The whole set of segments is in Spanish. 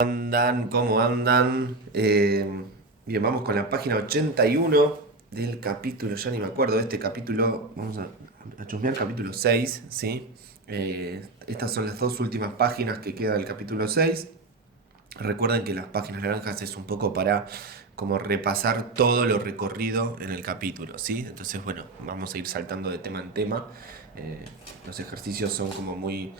Andan? ¿Cómo andan? Bien, vamos con la página 81 del capítulo, ya ni me acuerdo de este capítulo, vamos a chusmear capítulo 6, ¿sí? Estas son las dos últimas páginas que queda del capítulo 6. Recuerden que las páginas naranjas es un poco para como repasar todo lo recorrido en el capítulo, ¿sí? Entonces, bueno, vamos a ir saltando de tema en tema. Los ejercicios son como muy...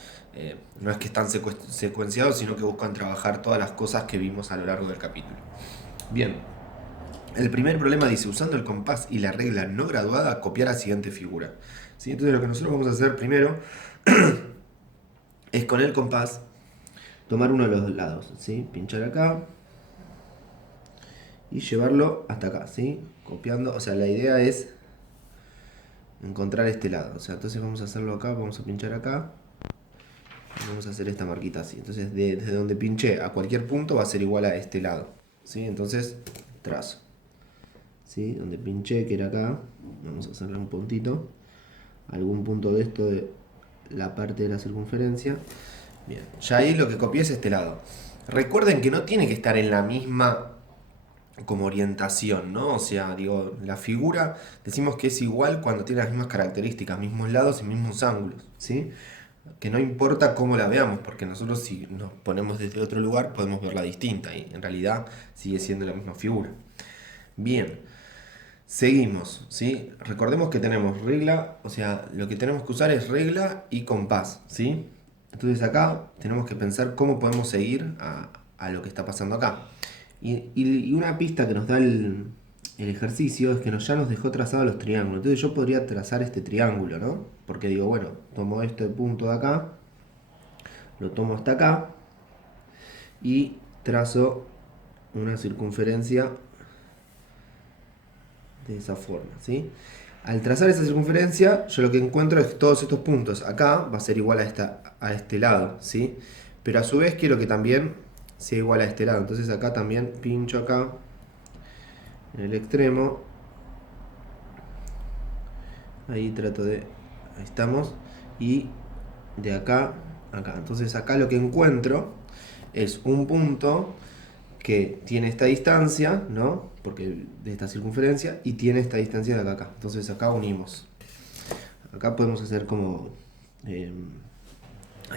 no es que están secuenciados, sino que buscan trabajar todas las cosas que vimos a lo largo del capítulo. Bien, el primer problema dice, usando el compás y la regla no graduada, copiar la siguiente figura. ¿Sí? Entonces lo que nosotros vamos a hacer primero es con el compás tomar uno de los dos lados, ¿sí? Pinchar acá y llevarlo hasta acá, ¿sí? Copiando, o sea, la idea es encontrar este lado, o sea, entonces vamos a hacerlo acá, vamos a pinchar acá, y vamos a hacer esta marquita así. Entonces, desde donde pinché a cualquier punto va a ser igual a este lado, ¿sí? Entonces, trazo, ¿sí? Donde pinché, que era acá, vamos a hacerle un puntito, algún punto de esto de la parte de la circunferencia. Bien, ya ahí lo que copié es este lado. Recuerden que no tiene que estar en la misma como orientación, ¿no? O sea, digo, la figura decimos que es igual cuando tiene las mismas características, mismos lados y mismos ángulos, ¿sí? Que no importa cómo la veamos, porque nosotros si nos ponemos desde otro lugar podemos verla distinta y en realidad sigue siendo la misma figura. Bien, seguimos, ¿sí? Recordemos que tenemos regla, o sea, lo que tenemos que usar es regla y compás, ¿sí? Entonces acá tenemos que pensar cómo podemos seguir a lo que está pasando acá. Y una pista que nos da el ejercicio es que ya nos dejó trazados los triángulos. Entonces yo podría trazar este triángulo, ¿no? Porque digo, bueno, tomo este punto de acá, lo tomo hasta acá y trazo una circunferencia de esa forma, ¿sí? Al trazar esa circunferencia, yo lo que encuentro es que todos estos puntos acá va a ser igual a este lado, ¿sí? Pero a su vez quiero que también sea igual a este lado. Entonces acá también pincho acá en el extremo. Ahí trato de... Ahí estamos. Y de acá a acá. Entonces acá lo que encuentro es un punto que tiene esta distancia, ¿no? Porque de esta circunferencia, y tiene esta distancia de acá a acá. Entonces acá unimos. Acá podemos hacer como... ay,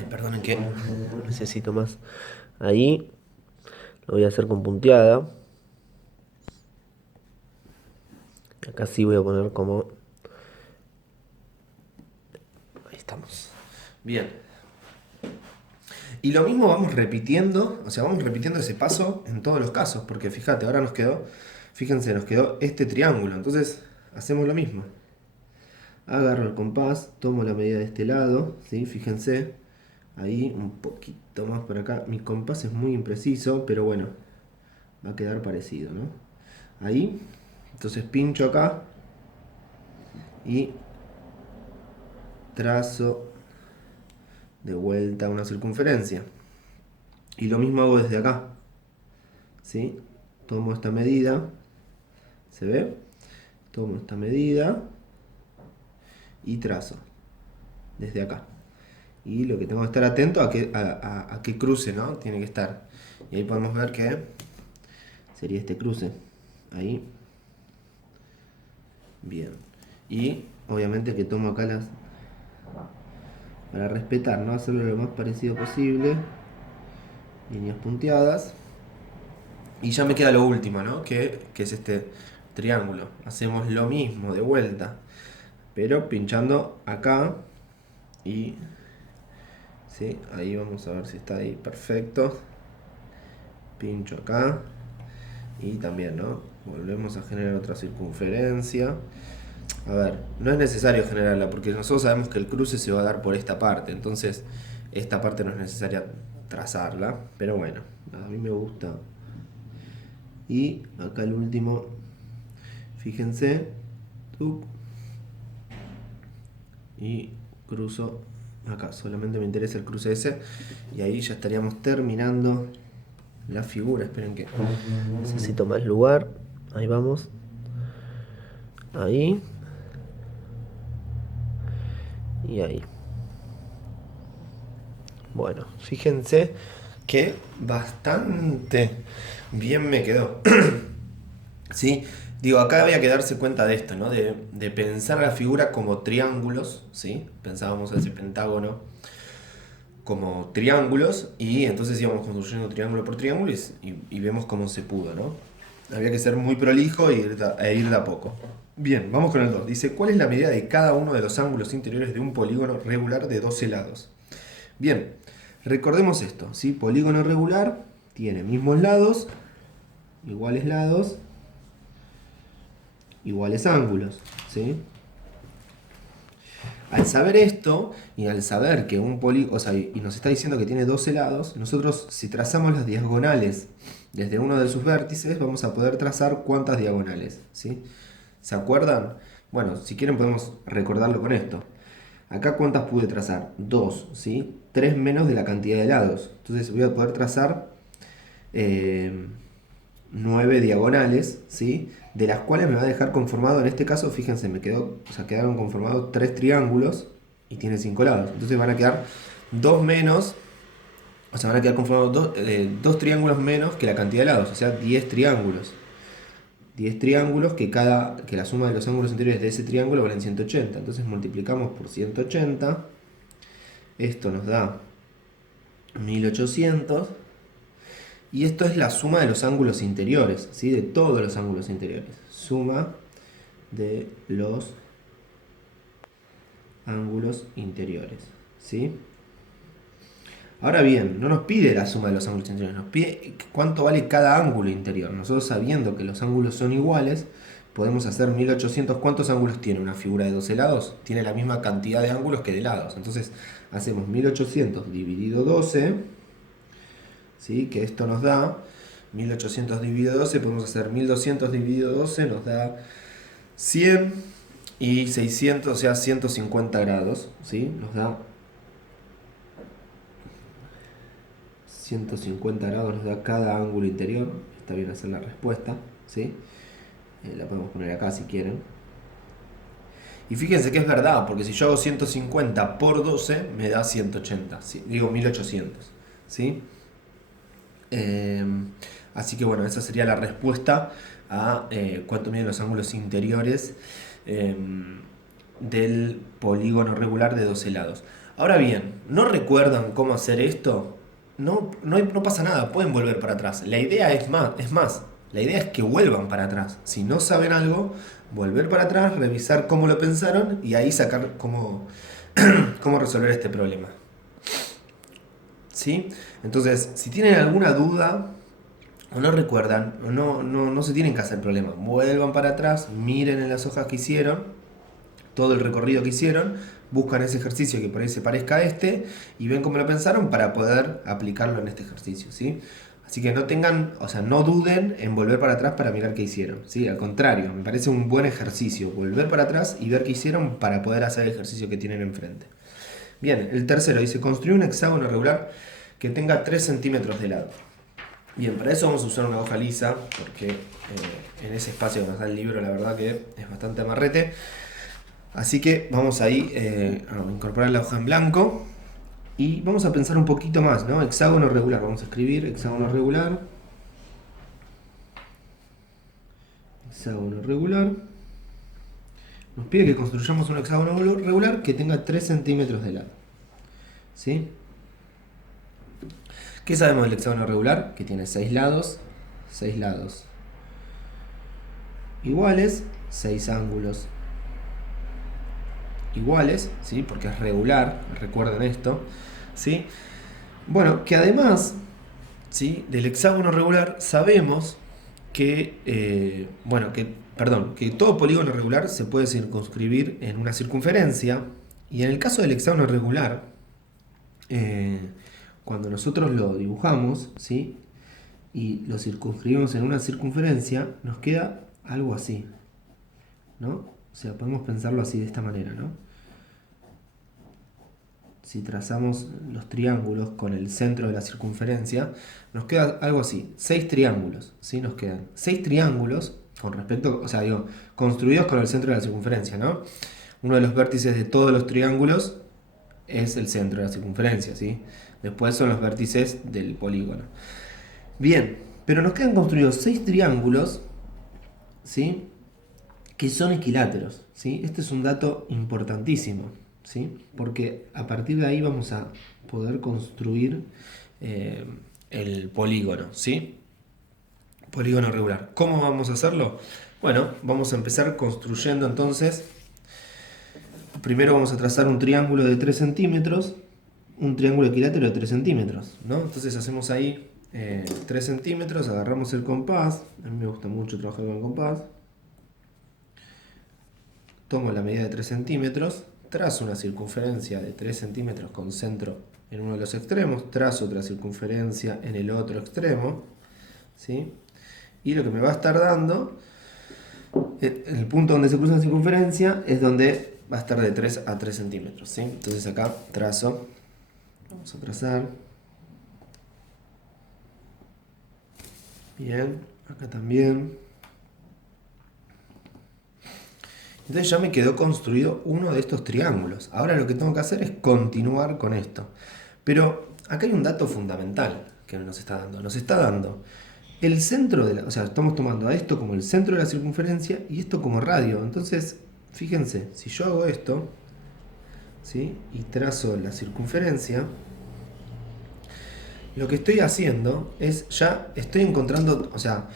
perdonen que necesito más. Ahí lo voy a hacer con punteada. Acá sí voy a poner como... ahí estamos. Bien. Y lo mismo vamos repitiendo, o sea, vamos repitiendo ese paso en todos los casos, porque fíjate, ahora nos quedó, fíjense, nos quedó este triángulo. Entonces, hacemos lo mismo. Agarro el compás, tomo la medida de este lado, ¿sí? Fíjense, ahí un poquito más por acá. Mi compás es muy impreciso, pero bueno, va a quedar parecido, ¿no? Ahí, entonces pincho acá y trazo de vuelta una circunferencia. Y lo mismo hago desde acá, ¿sí? Tomo esta medida, ¿se ve? Tomo esta medida y trazo desde acá. Y lo que tengo que estar atento a que cruce, ¿no? Tiene que estar. Y ahí podemos ver que sería este cruce. Ahí. Bien. Y obviamente que tomo acá las... para respetar, ¿no? Hacerlo lo más parecido posible. Líneas punteadas. Y ya me queda lo último, ¿no? Que es este triángulo. Hacemos lo mismo de vuelta. Pero pinchando acá. Y... ¿sí? Ahí vamos a ver si está ahí. Perfecto. Pincho acá. Y también, ¿no? Volvemos a generar otra circunferencia. A ver, no es necesario generarla porque nosotros sabemos que el cruce se va a dar por esta parte. Entonces, esta parte no es necesaria trazarla. Pero bueno, a mí me gusta. Y acá el último, fíjense. Y cruzo acá. Solamente me interesa el cruce ese. Y ahí ya estaríamos terminando la figura. Esperen que necesito más lugar. Ahí vamos. Ahí. Y ahí. Bueno, fíjense que bastante bien me quedó. ¿Sí? Digo, acá había que darse cuenta de esto, ¿no? De pensar a la figura como triángulos, ¿sí? Pensábamos ese pentágono como triángulos y entonces íbamos construyendo triángulo por triángulo y vemos cómo se pudo, ¿no? Había que ser muy prolijo e ir de a poco. Bien, vamos con el 2. Dice, ¿cuál es la medida de cada uno de los ángulos interiores de un polígono regular de 12 lados? Bien, recordemos esto, ¿sí? Polígono regular tiene mismos lados, iguales ángulos, ¿sí? Al saber esto y al saber que un polígono, o sea, y nos está diciendo que tiene 12 lados, nosotros si trazamos las diagonales desde uno de sus vértices, vamos a poder trazar cuántas diagonales, ¿sí? ¿Se acuerdan? Bueno, si quieren podemos recordarlo con esto. Acá cuántas pude trazar, 2, ¿sí? 3 menos de la cantidad de lados. Entonces voy a poder trazar 9 diagonales, ¿sí? De las cuales me va a dejar conformado, en este caso, fíjense, quedaron conformados 3 triángulos y tiene 5 lados. Entonces van a quedar 2 menos, o sea, van a quedar conformados 2 triángulos menos que la cantidad de lados, o sea, 10 triángulos. 10 triángulos que la suma de los ángulos interiores de ese triángulo valen 180. Entonces multiplicamos por 180. Esto nos da 1800. Y esto es la suma de los ángulos interiores, ¿sí? De todos los ángulos interiores. Suma de los ángulos interiores, ¿sí? Ahora bien, no nos pide la suma de los ángulos interiores, nos pide cuánto vale cada ángulo interior. Nosotros sabiendo que los ángulos son iguales, podemos hacer 1800. ¿Cuántos ángulos tiene una figura de 12 lados? Tiene la misma cantidad de ángulos que de lados. Entonces hacemos 1800 dividido 12, ¿sí? Que esto nos da 1800 dividido 12, podemos hacer 1200 dividido 12, nos da 100 y 600, o sea 150 grados, ¿sí? Nos da 150 grados, nos da cada ángulo interior. Está bien hacer la respuesta, ¿sí? La podemos poner acá si quieren. Y fíjense que es verdad, porque si yo hago 150 por 12 me da 180, ¿sí? Digo 1800, ¿sí? Así que bueno, esa sería la respuesta a cuánto miden los ángulos interiores del polígono regular de 12 lados. Ahora bien, ¿no recuerdan cómo hacer esto? No pasa nada, pueden volver para atrás. La idea es más, la idea es que vuelvan para atrás. Si no saben algo, volver para atrás, revisar cómo lo pensaron y ahí sacar cómo resolver este problema. ¿Sí? Entonces, si tienen alguna duda o no recuerdan, o no se tienen que hacer problema, vuelvan para atrás, miren en las hojas que hicieron, todo el recorrido que hicieron, buscan ese ejercicio que por ahí se parezca a este y ven cómo lo pensaron para poder aplicarlo en este ejercicio, ¿sí? Así que no duden en volver para atrás para mirar qué hicieron, ¿sí? Al contrario, me parece un buen ejercicio volver para atrás y ver qué hicieron para poder hacer el ejercicio que tienen enfrente. Bien, el tercero dice, construir un hexágono regular que tenga 3 centímetros de lado. Bien, para eso vamos a usar una hoja lisa, porque en ese espacio que nos da el libro la verdad que es bastante amarrete. Así que vamos ahí a incorporar la hoja en blanco y vamos a pensar un poquito más, ¿no? Hexágono regular, vamos a escribir hexágono regular. Hexágono regular. Nos pide que construyamos un hexágono regular que tenga 3 centímetros de lado, ¿sí? ¿Qué sabemos del hexágono regular? Que tiene 6 lados iguales, 6 ángulos iguales, ¿sí? Porque es regular, recuerden esto, ¿sí? Bueno, que además, ¿sí? Del hexágono regular sabemos que todo polígono regular se puede circunscribir en una circunferencia, y en el caso del hexágono regular, cuando nosotros lo dibujamos, ¿sí? Y lo circunscribimos en una circunferencia, nos queda algo así, ¿no? O sea, podemos pensarlo así, de esta manera, ¿no? Si trazamos los triángulos con el centro de la circunferencia, nos queda algo así, 6 triángulos, ¿sí? Nos quedan 6 triángulos con respecto, construidos con el centro de la circunferencia, ¿no? Uno de los vértices de todos los triángulos es el centro de la circunferencia, ¿sí? Después son los vértices del polígono. Bien, pero nos quedan construidos 6 triángulos, ¿sí? Que son equiláteros, ¿sí? Este es un dato importantísimo, ¿sí? Porque a partir de ahí vamos a poder construir el polígono, ¿sí? Polígono regular. ¿Cómo vamos a hacerlo? Bueno, vamos a empezar construyendo entonces. Primero vamos a trazar un triángulo de 3 centímetros, un triángulo equilátero de 3 centímetros, ¿no? Entonces hacemos ahí 3 centímetros, agarramos el compás, a mí me gusta mucho trabajar con el compás, tomo la medida de 3 centímetros, trazo una circunferencia de 3 centímetros con centro en uno de los extremos, trazo otra circunferencia en el otro extremo, ¿sí? Y lo que me va a estar dando, el punto donde se cruza la circunferencia es donde va a estar de 3 a 3 centímetros, ¿sí? Entonces acá trazo, vamos a trazar, bien, acá también. Entonces ya me quedó construido uno de estos triángulos. Ahora lo que tengo que hacer es continuar con esto. Pero acá hay un dato fundamental que nos está dando. Nos está dando el centro de la... O sea, estamos tomando a esto como el centro de la circunferencia y esto como radio. Entonces, fíjense, si yo hago esto, ¿sí? Y trazo la circunferencia, lo que estoy haciendo es ya estoy encontrando... O sea,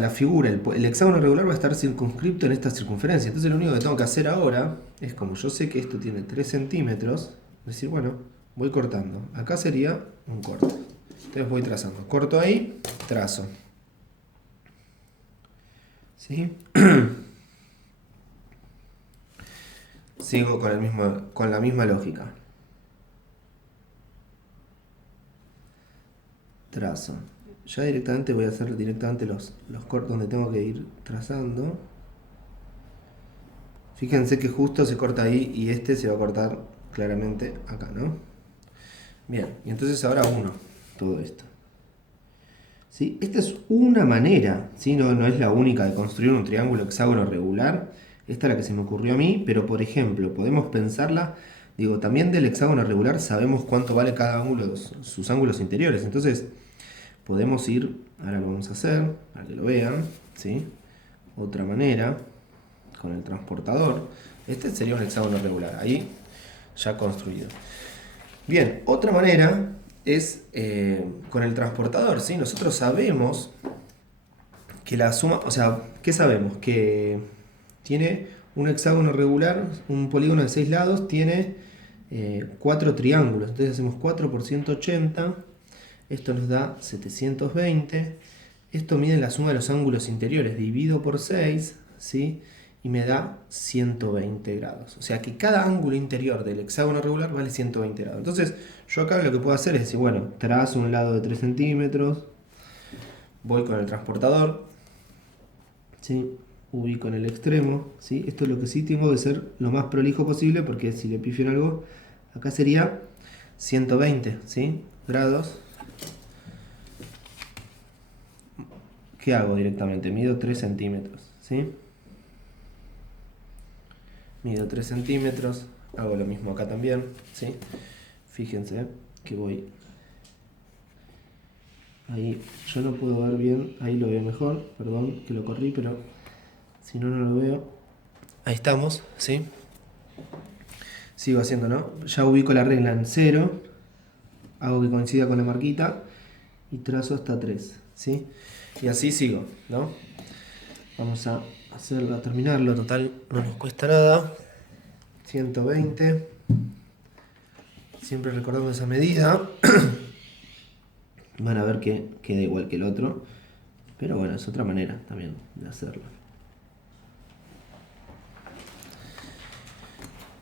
la figura, el hexágono regular va a estar circunscripto en esta circunferencia. Entonces lo único que tengo que hacer ahora es, como yo sé que esto tiene 3 centímetros, decir, bueno, voy cortando. Acá sería un corte. Entonces voy trazando. Corto ahí, trazo. ¿Sí? Sigo con la misma lógica. Trazo. Ya directamente voy a hacer directamente los cortes donde tengo que ir trazando. Fíjense que justo se corta ahí y este se va a cortar claramente acá, ¿no? Bien, y entonces ahora uno todo esto. ¿Sí? Esta es una manera, ¿sí? No es la única de construir un triángulo hexágono regular. Esta es la que se me ocurrió a mí, pero por ejemplo, podemos pensarla, digo, también del hexágono regular sabemos cuánto vale cada ángulo, sus ángulos interiores. Entonces, podemos ir, ahora lo vamos a hacer, para que lo vean, ¿sí? Otra manera, con el transportador. Este sería un hexágono regular, ahí ya construido. Bien, otra manera es con el transportador, ¿sí? Nosotros sabemos que la suma, o sea, ¿qué sabemos? Que tiene un hexágono regular, un polígono de 6 lados, tiene 4 triángulos. Entonces hacemos 4 por 180, esto nos da 720. Esto mide la suma de los ángulos interiores, divido por 6, ¿sí? Y me da 120 grados. O sea que cada ángulo interior del hexágono regular vale 120 grados. Entonces yo acá lo que puedo hacer es decir, bueno, trazo un lado de 3 centímetros, voy con el transportador, ¿sí? Ubico en el extremo, ¿sí? Esto es lo que sí tengo que ser lo más prolijo posible, porque si le pifio en algo, acá sería 120, ¿sí? Grados. ¿Qué hago directamente? Mido 3 centímetros, ¿sí? Mido 3 centímetros, hago lo mismo acá también, ¿sí? Fíjense que voy... Ahí yo no puedo ver bien, ahí lo veo mejor, perdón que lo corrí, pero si no, no lo veo. Ahí estamos, ¿sí? Sigo haciendo, ¿no? Ya ubico la regla en 0, hago que coincida con la marquita y trazo hasta 3, ¿sí? Y así sigo, ¿no? Vamos a hacerlo, a terminarlo, total, no nos cuesta nada. 120. Siempre recordando esa medida. Van a ver que queda igual que el otro. Pero bueno, es otra manera también de hacerlo.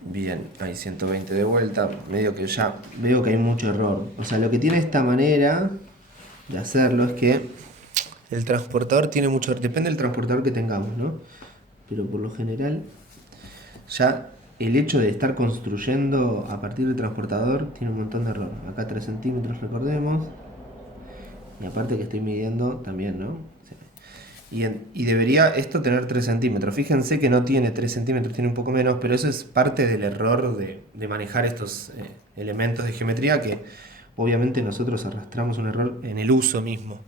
Bien, hay 120 de vuelta. Medio que ya veo que hay mucho error. O sea, lo que tiene esta manera de hacerlo es que el transportador tiene mucho... Depende del transportador que tengamos, ¿no? Pero por lo general, ya el hecho de estar construyendo a partir del transportador tiene un montón de error. Acá 3 centímetros, recordemos. Y aparte que estoy midiendo también, ¿no? O sea, Y debería esto tener 3 centímetros. Fíjense que no tiene 3 centímetros, tiene un poco menos, pero eso es parte del error de manejar estos elementos de geometría que obviamente nosotros arrastramos un error en el uso mismo.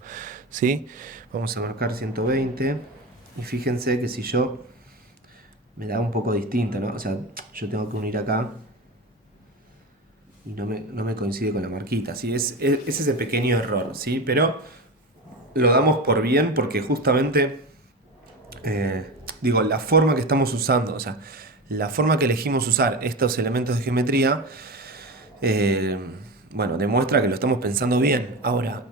¿Sí? Vamos a marcar 120 y fíjense que si yo me da un poco distinto, ¿no? O sea, yo tengo que unir acá y no me coincide con la marquita, ¿sí? Es ese pequeño error, ¿sí? Pero lo damos por bien porque justamente, la forma que estamos usando, o sea, la forma que elegimos usar estos elementos de geometría, demuestra que lo estamos pensando bien. Ahora,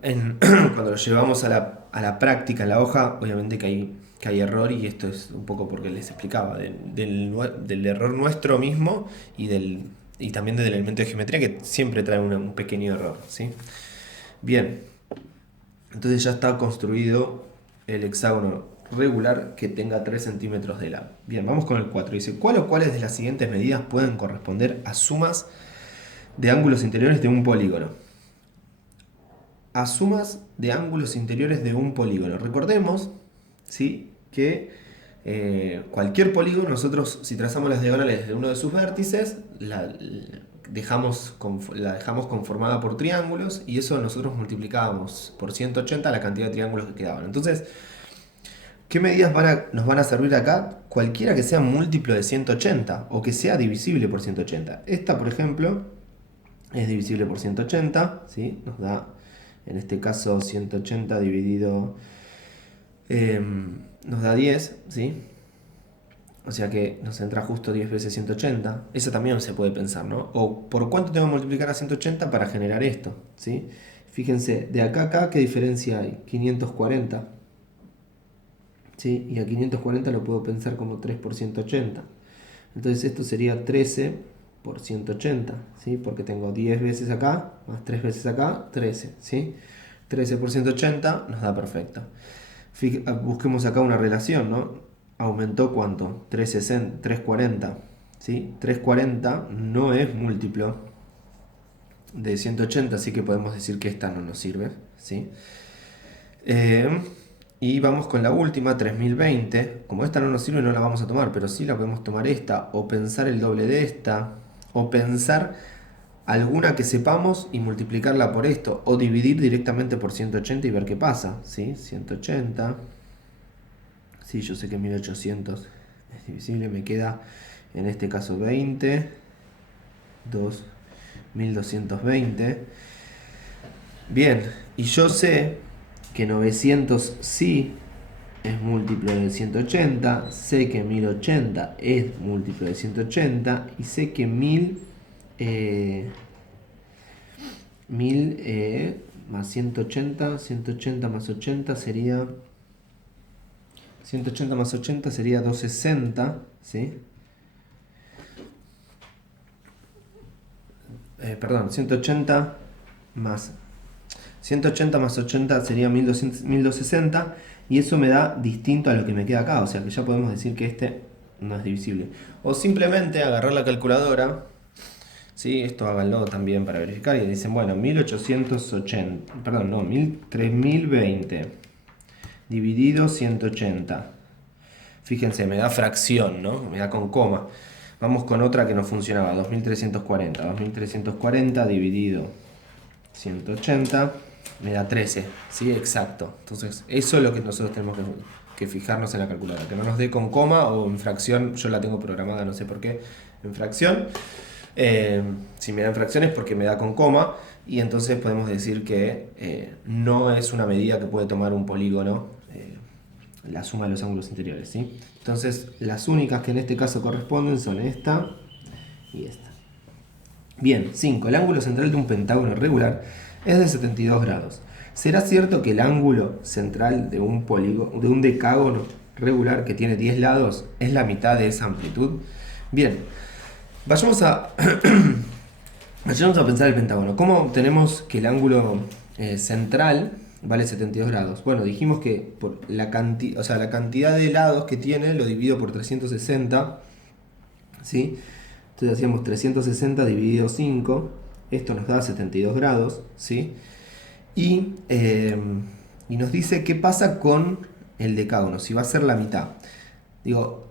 cuando lo llevamos a la práctica en la hoja, obviamente que hay error, y esto es un poco porque les explicaba, del error nuestro mismo y también del elemento de geometría que siempre trae un pequeño error, ¿sí? Bien, entonces ya está construido el hexágono regular que tenga 3 centímetros de lado. Bien, vamos con el 4. Dice, ¿cuál o cuáles de las siguientes medidas pueden corresponder a sumas de ángulos interiores de un polígono? A sumas de ángulos interiores de un polígono. Recordemos, ¿sí?, que cualquier polígono, nosotros si trazamos las diagonales de uno de sus vértices, la dejamos conformada por triángulos, y eso nosotros multiplicábamos por 180 la cantidad de triángulos que quedaban. Entonces, ¿qué medidas nos van a servir acá? Cualquiera que sea múltiplo de 180 o que sea divisible por 180. Esta, por ejemplo, es divisible por 180, ¿sí? Nos da, en este caso, 180 dividido, nos da 10, ¿sí? O sea que nos entra justo 10 veces 180. Eso también se puede pensar, ¿no? O por cuánto tengo que multiplicar a 180 para generar esto, ¿sí? Fíjense, de acá a acá, ¿qué diferencia hay? 540. ¿Sí? Y a 540 lo puedo pensar como 3 por 180. Entonces esto sería 13 por 180, ¿sí? Porque tengo 10 veces acá, más 3 veces acá, 13, ¿sí? 13 por 180 nos da perfecto. Busquemos acá una relación, ¿no? ¿Aumentó cuánto? 340, ¿sí? 340 no es múltiplo de 180, así que podemos decir que esta no nos sirve, ¿sí? Y vamos con la última, 3020. Como esta no nos sirve, no la vamos a tomar, pero sí la podemos tomar esta, o pensar el doble de esta, o pensar alguna que sepamos y multiplicarla por esto, o dividir directamente por 180 y ver qué pasa, ¿sí? 180. Sí, yo sé que 1800 es divisible, me queda en este caso 20, 1220. Bien, y yo sé que 900 sí es múltiplo de 180, sé que 1080 es múltiplo de 180, y sé que 1000 más 180, 180 más 80 sería 180 más 80 sería 260, ¿sí? Perdón, 180 más 80 sería 1260, y eso me da distinto a lo que me queda acá, o sea que ya podemos decir que este no es divisible. O simplemente agarrar la calculadora, ¿sí? Esto háganlo también para verificar, y dicen, bueno, 3020 dividido 180. Fíjense, me da fracción, ¿no? Me da con coma. Vamos con otra que no funcionaba, 2340. 2340 dividido 180 me da 13, ¿sí? Exacto. Entonces, eso es lo que nosotros tenemos que fijarnos en la calculadora. Que no nos dé con coma o en fracción. Yo la tengo programada, no sé por qué, en fracción. Si me da en fracción es porque me da con coma. Y entonces podemos decir que no es una medida que puede tomar un polígono, la suma de los ángulos interiores, ¿sí? Entonces, las únicas que en este caso corresponden son esta y esta. Bien, 5. El ángulo central de un pentágono regular es de 72 grados. ¿Será cierto que el ángulo central de un decágono regular que tiene 10 lados es la mitad de esa amplitud? Bien, vayamos a pensar el pentágono. ¿Cómo obtenemos que el ángulo central vale 72 grados? Bueno, dijimos que por la cantidad de lados que tiene lo divido por 360, ¿sí? Entonces hacíamos 360 dividido 5, esto nos da 72 grados, ¿sí? Y nos dice qué pasa con el decágono, si va a ser la mitad. Digo,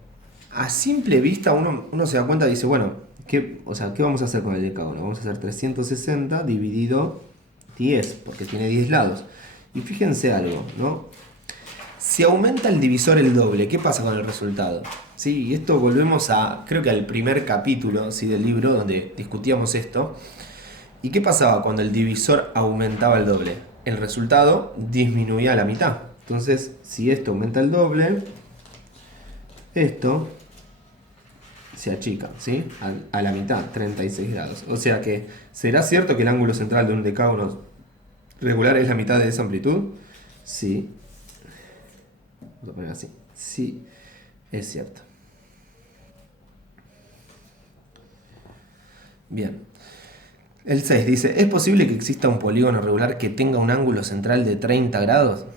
a simple vista uno se da cuenta y dice, bueno, ¿qué vamos a hacer con el decágono? Vamos a hacer 360 dividido 10, porque tiene 10 lados. Y fíjense algo, ¿no? Si aumenta el divisor el doble, ¿qué pasa con el resultado? ¿Sí? Y esto volvemos creo que al primer capítulo, ¿sí?, del libro donde discutíamos esto. ¿Y qué pasaba cuando el divisor aumentaba el doble? El resultado disminuía a la mitad. Entonces, si esto aumenta el doble, esto se achica, ¿sí? A la mitad, 36 grados. O sea que, ¿será cierto que el ángulo central de un decágono regular es la mitad de esa amplitud? Sí. Vamos a poner así. Sí, es cierto. Bien. El 6 dice, ¿es posible que exista un polígono regular que tenga un ángulo central de 30 grados?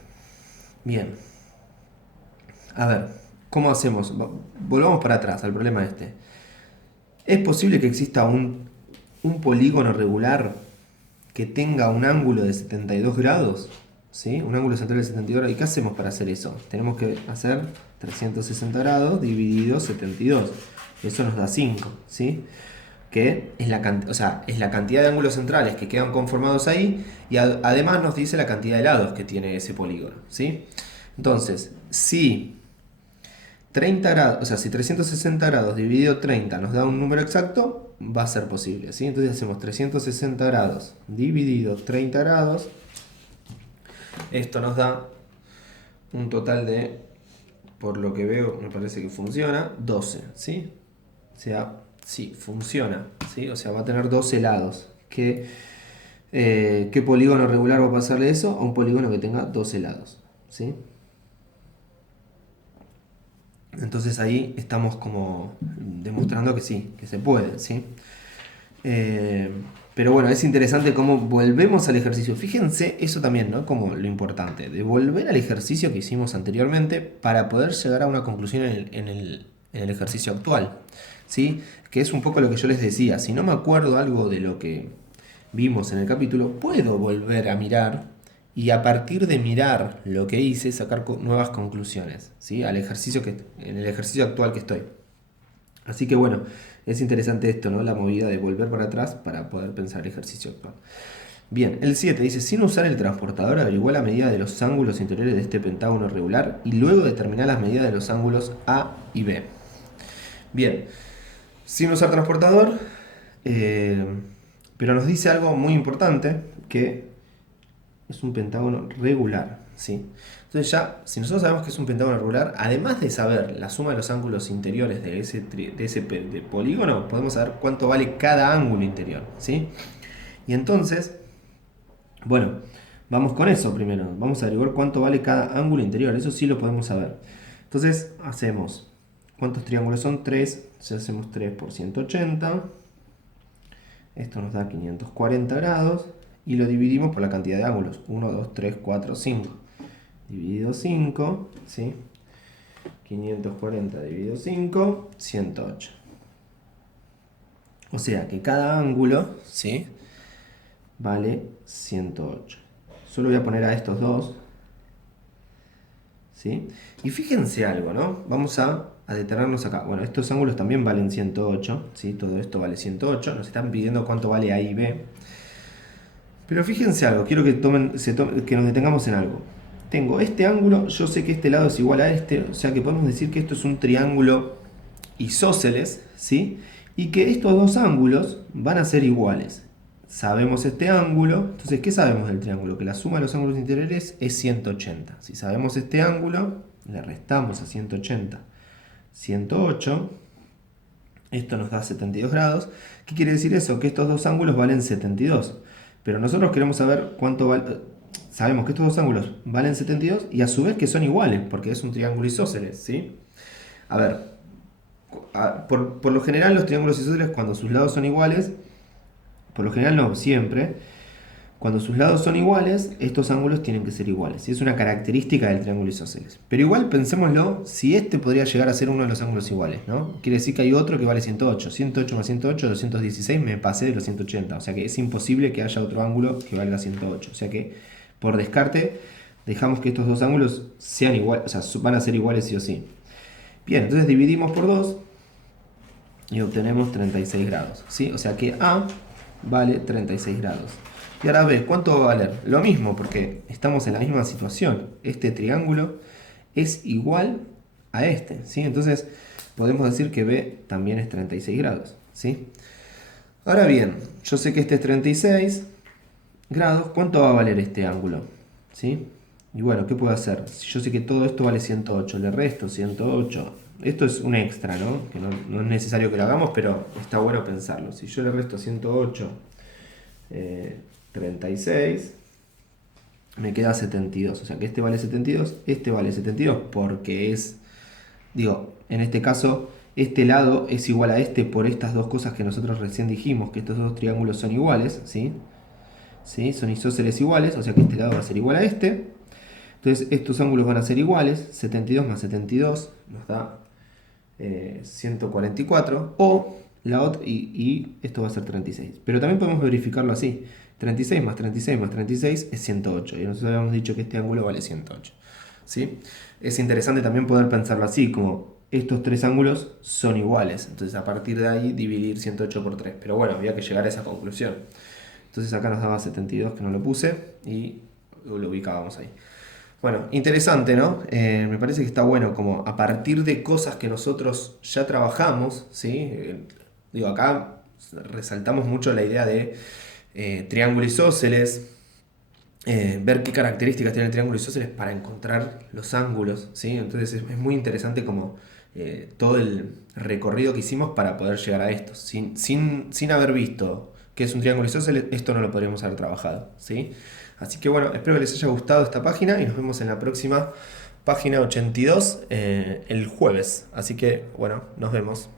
Bien. A ver, ¿cómo hacemos? Volvamos para atrás al problema este. ¿Es posible que exista un polígono regular que tenga un ángulo de 72 grados? ¿Sí? Un ángulo central de 72 grados. ¿Y qué hacemos para hacer eso? Tenemos que hacer 360 grados dividido 72. Eso nos da 5, ¿sí? Que es es la cantidad de ángulos centrales que quedan conformados ahí, y además nos dice la cantidad de lados que tiene ese polígono, ¿sí? Entonces, si 30 grados, si 360 grados dividido 30 nos da un número exacto, va a ser posible, ¿sí? Entonces hacemos 360 grados dividido 30 grados. Esto nos da un total de, por lo que veo, me parece que funciona, 12, ¿sí? O sea, sí, funciona, ¿sí? O sea, va a tener 12 lados. ¿Qué polígono regular va a pasarle eso? A un polígono que tenga 12 lados, ¿sí? Entonces ahí estamos como demostrando que sí, que se puede, ¿sí? Pero bueno, es interesante cómo volvemos al ejercicio. Fíjense eso también, ¿no? Como lo importante, de volver al ejercicio que hicimos anteriormente para poder llegar a una conclusión en el ejercicio actual, ¿sí? Que es un poco lo que yo les decía. Si no me acuerdo algo de lo que vimos en el capítulo, puedo volver a mirar y a partir de mirar lo que hice sacar nuevas conclusiones, ¿sí? En el ejercicio actual que estoy. Así que bueno, es interesante esto, ¿no? La movida de volver para atrás para poder pensar el ejercicio actual. Bien, el 7 dice, sin usar el transportador averiguó la medida de los ángulos interiores de este pentágono regular y luego determinar las medidas de los ángulos A y B. Bien, sin usar transportador, pero nos dice algo muy importante, que es un pentágono regular, ¿sí? Entonces ya, si nosotros sabemos que es un pentágono regular, además de saber la suma de los ángulos interiores de ese polígono, podemos saber cuánto vale cada ángulo interior, ¿sí? Y entonces, bueno, vamos con eso primero. Vamos a averiguar cuánto vale cada ángulo interior, eso sí lo podemos saber. Entonces hacemos, ¿cuántos triángulos son? 3, si hacemos 3 por 180, esto nos da 540 grados. Y lo dividimos por la cantidad de ángulos. 1, 2, 3, 4, 5. Dividido 5, ¿sí? 540 dividido 5, 108. O sea que cada ángulo, ¿sí?, vale 108. Solo voy a poner a estos dos, ¿sí? Y fíjense algo, ¿no? Vamos a detenernos acá. Bueno, estos ángulos también valen 108, ¿sí? Todo esto vale 108. Nos están pidiendo cuánto vale A y B. Pero fíjense algo, quiero que nos detengamos en algo. Tengo este ángulo, yo sé que este lado es igual a este, o sea que podemos decir que esto es un triángulo isósceles, ¿sí? Y que estos dos ángulos van a ser iguales. Sabemos este ángulo, entonces, ¿qué sabemos del triángulo? Que la suma de los ángulos interiores es 180. Si sabemos este ángulo, le restamos a 180 108. Esto nos da 72 grados. ¿Qué quiere decir eso? Que estos dos ángulos valen 72. Pero nosotros queremos saber cuánto vale. Sabemos que estos dos ángulos valen 72 y a su vez que son iguales, porque es un triángulo isósceles, ¿sí? A ver, por lo general los triángulos isósceles, cuando sus lados son iguales, por lo general no, siempre, cuando sus lados son iguales, estos ángulos tienen que ser iguales. Y es una característica del triángulo isósceles. Pero igual pensémoslo, si este podría llegar a ser uno de los ángulos iguales, ¿no? Quiere decir que hay otro que vale 108. 108 más 108, 216, me pasé de los 180. O sea que es imposible que haya otro ángulo que valga 108. O sea que, por descarte, dejamos que estos dos ángulos sean iguales, o sea, van a ser iguales sí o sí. Bien, entonces dividimos por 2 y obtenemos 36 grados, ¿sí? O sea que A vale 36 grados. Y ahora B, ¿cuánto va a valer? Lo mismo, porque estamos en la misma situación. Este triángulo es igual a este, ¿sí? Entonces podemos decir que B también es 36 grados, ¿sí? Ahora bien, yo sé que este es 36 grados. ¿Cuánto va a valer este ángulo? ¿Sí? Y bueno, ¿qué puedo hacer? Si yo sé que todo esto vale 108, le resto 108. Esto es un extra, ¿no? Que no es necesario que lo hagamos, pero está bueno pensarlo. Si yo le resto 108, 36, me queda 72. O sea que este vale 72, este vale 72 porque es, digo, en este caso, este lado es igual a este por estas dos cosas que nosotros recién dijimos, que estos dos triángulos son iguales, ¿sí? ¿Sí? Son isósceles iguales, o sea que este lado va a ser igual a este. Entonces estos ángulos van a ser iguales, 72 más 72 nos da 144, o la otra, y esto va a ser 36. Pero también podemos verificarlo así, 36 más 36 más 36 es 108, y nosotros habíamos dicho que este ángulo vale 108. ¿Sí? Es interesante también poder pensarlo así, como estos tres ángulos son iguales, entonces a partir de ahí dividir 108 por 3, pero bueno, había que llegar a esa conclusión. Entonces acá nos daba 72, que no lo puse, y lo ubicábamos ahí. Bueno, interesante, ¿no? Me parece que está bueno como a partir de cosas que nosotros ya trabajamos, ¿sí? Digo, acá resaltamos mucho la idea de triángulo isósceles, ver qué características tiene el triángulo isósceles para encontrar los ángulos, ¿sí? Entonces es muy interesante como todo el recorrido que hicimos para poder llegar a esto. Sin haber visto qué es un triángulo isósceles, esto no lo podríamos haber trabajado, ¿sí? Así que bueno, espero que les haya gustado esta página y nos vemos en la próxima página 82 el jueves. Así que bueno, nos vemos.